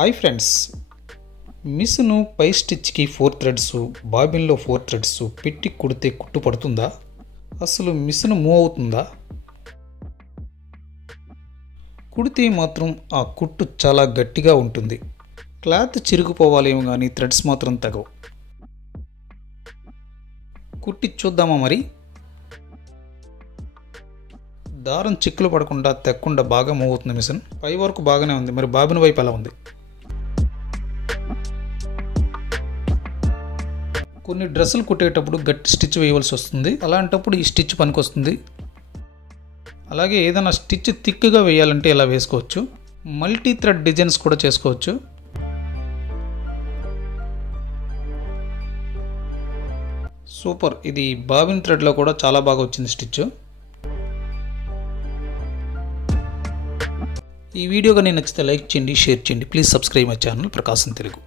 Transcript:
Hi friends, machine పై స్టిచ్కి 4 threads, బాబిన్లో 4 threads పెట్టి కుడితే కుట్టు పడుతుందా? అసలు మిషన్ మూవ్ అవుతుందా? కుడితే మాత్రం ఆ కుట్టు చాలా గట్టిగా ఉంటుంది. క్లాత్ చిరిగిపోవాలేమో కానీ థ్రెడ్స్ మాత్రం తగవు. కుట్టి చూద్దామా మరి? దారం చిక్కులు పడకుండా తెక్కకుండా బాగా మూవ్ అవుతుంది మిషన్. పై వరకు బాగానే ఉంది, మరి బాబిన్ వైపు ఎలా ఉంది? కొన్ని డ్రెస్సులు కుట్టేటప్పుడు గట్టి స్టిచ్ వేయవలసి వస్తుంది. అలాంటప్పుడు ఈ స్టిచ్ పనికొస్తుంది. అలాగే ఏదైనా స్టిచ్ థిక్గా వేయాలంటే ఇలా వేసుకోవచ్చు. మల్టీ థ్రెడ్ డిజైన్స్ కూడా చేసుకోవచ్చు. సూపర్! ఇది బాబిన్ థ్రెడ్లో కూడా చాలా బాగా వచ్చింది స్టిచ్. ఈ వీడియో కానీ నచ్చితే లైక్ చేయండి, షేర్ చేయండి. Please subscribe my channel Prakasam Telugu.